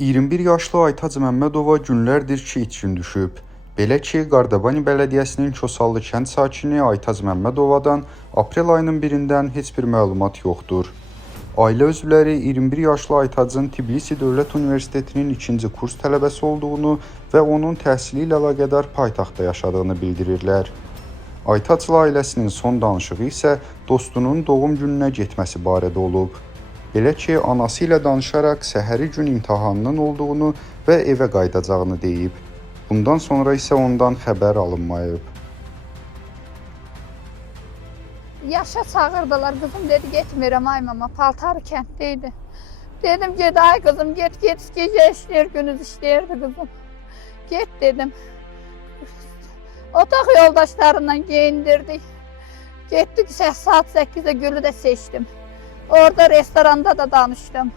21 yaşlı Aytac Məmmədova günlərdir ki, itkin düşüb. Belə ki, Qardabani bələdiyyəsinin Kosallı kənd sakini Aytac Məmmədovadan aprel ayının 1-dən heç bir məlumat yoxdur. Ailə üzvləri 21 yaşlı Aytacın Tbilisi Dövlət Universitetinin 2-ci kurs tələbəsi olduğunu və onun təhsili ilə əlaqədar paytaxtda yaşadığını bildirirlər. Aytacla ailəsinin son danışığı isə dostunun doğum gününə getməsi barədə olub. Belə ki, anası ilə danışaraq səhəri gün imtahanının olduğunu və evə qayıdacağını deyib. Bundan sonra isə ondan xəbər alınmayıb. Yaşa çağırdılar, kızım dedi getmirəm ay mama, paltarı kənddəydi. Dedim get ay kızım, get gecə işləyir, gündüz işləyirdi kızım. Get dedim. Otaq yoldaşlarından geyindirdik. Getdik saat 8-də Gülü də seçdim. Orada restoranda da danışdım.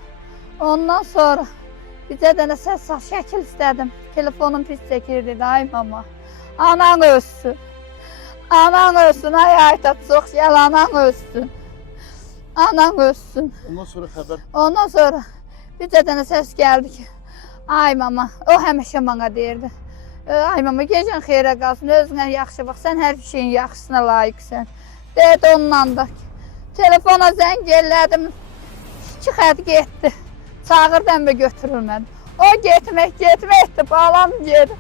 Ondan sonra bizə də nəsə şəkil istədim. Telefonum pis çəkirdi, ay mama. Anan ölsün. Anan ölsün, ay Aytac, çox gəl, anan ölsün. Anan ölsün. Ondan sonra xəbər? Ondan sonra bizə də səs gəldi ki, ay mama, o həmişə mənə deyirdi. Ay mama, gecən xeyrə qalsın, özünə yaxşı bax, sən hər şeyin yaxşısına layiqsən. Dedi onunla da ki, telefona zəng elədim, 2 xət getdi. Çağırdım və götürülmədi. O getməkdir, balam gedir.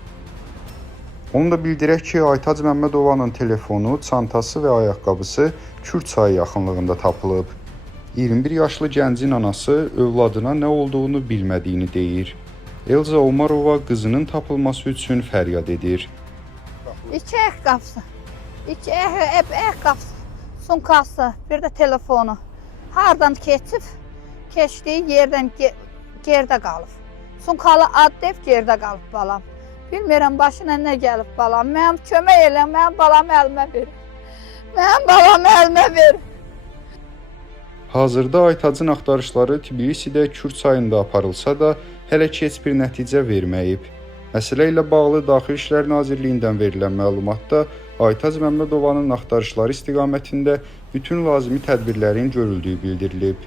Onu da bildirək ki, Aytac Məmmədovanın telefonu, çantası və ayaqqabısı Kürd çayı yaxınlığında tapılıb. 21 yaşlı gəncin anası övladına nə olduğunu bilmədiyini deyir. Elza Omarova qızının tapılması üçün fəryad edir. 2 ayaqqabısı, 2 ayaqqabısı, sunkası, bir də telefonu. Hardan keçdiyi yerdən gerdə qalıb. Sunkalı addev gerdə qalıb balam. Bilmirəm başına nə gəlib balam. Mənim kömək elə, mənim balam əlimə ver. Mənim balam əlimə ver. Hazırda Aytacın axtarışları Tbilisidə Kürd çayında aparılsa da, hələ ki heç bir nəticə verməyib. Məsələ ilə bağlı Daxili İşlər Nazirliyindən verilən məlumatda Aytac Məmmədovanın axtarışları istiqamətində bütün lazımi tədbirlərin görüldüyü bildirilib.